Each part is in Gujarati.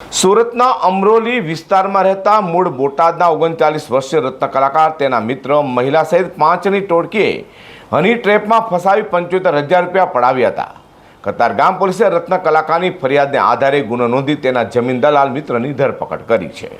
સુરતના અમરોલી વિસ્તારમાં રહેતા મૂળ બોટાદના 39 વર્ષીય રત્ન કલાકાર તેના મિત્ર મહિલા સહિત 5ની ટોળકીએ હની ટ્રેપમાં ફસાવી 75,000 રૂપિયા પડાવ્યા હતા. કતારગામ પોલીસે રત્ન કલાકારની ફરિયાદને આધારે ગુનો નોંધી તેના જમીન દલાલ મિત્રની ધરપકડ કરી છે.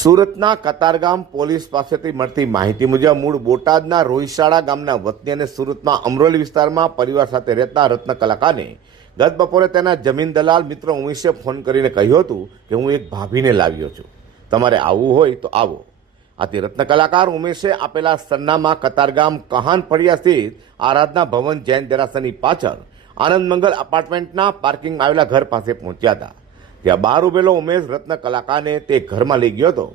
સુરતના કતારગામ પોલીસ પાસેથી મળતી માહિતી મુજબ મૂળ બોટાદના રોહિશાળા ગામના વતની અને સુરતમાં અમરોલી વિસ્તારમાં પરિવાર સાથે રહેતા રત્ન કલાકારને ગત બપોરે તેના જમીન દલાલ મિત્ર ઉમેશે ફોન કરીને કહ્યું હતું કે હું એક ભાભીને લાવ્યો છું, તમારે આવવું હોય તો આવો. આથી રત્ન કલાકાર ઉમેશે આપેલા સરનામા કતારગામ કહાન ફળિયા સ્થિત આરાધના ભવન જૈન દેરાસરની પાછળ આનંદ મંગલ અપાર્ટમેન્ટના પાર્કિંગ આવેલા ઘર પાસે પહોંચ્યા હતા. ત્યાં બહાર ઉભેલો ઉમેશ રત્ન કલાકારને તે ઘરમાં લઈ ગયો હતો,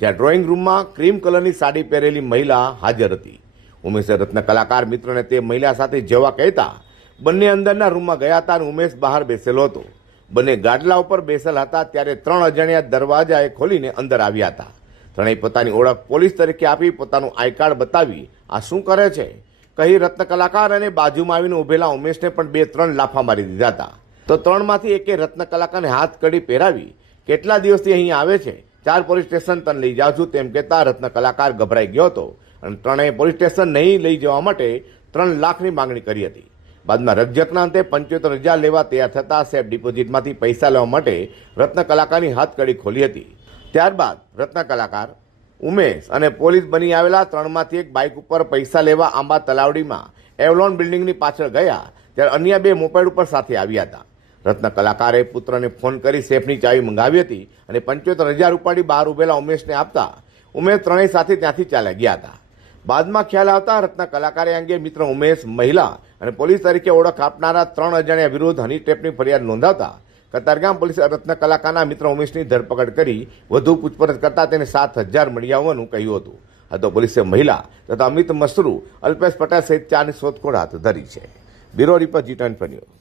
જ્યાં ડ્રોઈંગ રૂમમાં ક્રીમ કલરની સાડી પહેરેલી મહિલા હાજર હતી. ઉમેશે રત્ન કલાકાર મિત્રને તે મહિલા સાથે જવા કહેતા બંને અંદરના રૂમમાં ગયા હતા અને ઉમેશ બહાર બેસેલો હતો. બંને ગાડલા ઉપર બેસેલા હતા ત્યારે 3 અજાણ્યા દરવાજાએ ખોલીને અંદર આવ્યા હતા. ત્રણેય પોતાની ઓળખ પોલીસ તરીકે આપી પોતાનું આઈ કાર્ડ બતાવી આ શું કરે છે કહી રત્ન કલાકાર અને બાજુમાં આવીને ઉભેલા ઉમેશને પણ 2-3 લાફા મારી દીધા હતા. તો 3માંથી એકે રત્ન કલાકારને હાથ કડી પહેરાવી કેટલા દિવસથી અહીં આવે છે, 4 પોલીસ સ્ટેશન તને લઈ જાઉં છું તેમ કહેતા રત્ન કલાકાર ગભરાઈ ગયો હતો અને ત્રણેય પોલીસ સ્ટેશન નહીં લઈ જવા માટે 3 લાખની માંગણી કરી હતી. બાદમાં રકઝકના અંતે 75,000 લેવા તૈયાર થતા સેફ ડિપોઝિટમાંથી પૈસા લેવા માટે રત્ન કલાકારની હાથકડી ખોલી હતી. ત્યારબાદ રત્ન કલાકાર ઉમેશ અને પોલીસ બની આવેલા 3માંથી એક બાઇક ઉપર પૈસા લેવા આંબા તલાવડીમાં એવલોન બિલ્ડિંગની પાછળ ગયા ત્યારે અન્ય 2 મોપેડ ઉપર સાથે આવ્યા હતા. રત્ન કલાકારે પુત્રને ફોન કરી સેફની ચાવી મંગાવી હતી અને 75,000 ઉપાડી બહાર ઉભેલા ઉમેશને આપતા ઉમેશ ત્રણેય સાથે ત્યાંથી ચાલ્યા ગયા હતા. બાદમાં ખ્યાલ આવતા રત્ન કલાકારે અંગે મિત્ર ઉમેશ, મહિલા અને પોલીસ તરીકે ઓળખ આપનારા 3 અજાણ્યા વિરુદ્ધ હની ટ્રેપની ફરિયાદ નોંધાવતા કતારગામ પોલીસે રત્ન કલાકારના મિત્ર ઉમેશની ધરપકડ કરી વધુ પૂછપરછ કરતા તેને 7,000 મળી આવવાનું કહ્યું હતું. આ તો પોલીસે મહિલા તથા અમિત મસરૂ, અલ્પેશ પટેલ સહિત 4ની શોધખોળ હાથ ધરી છે. Bureau report G24 news.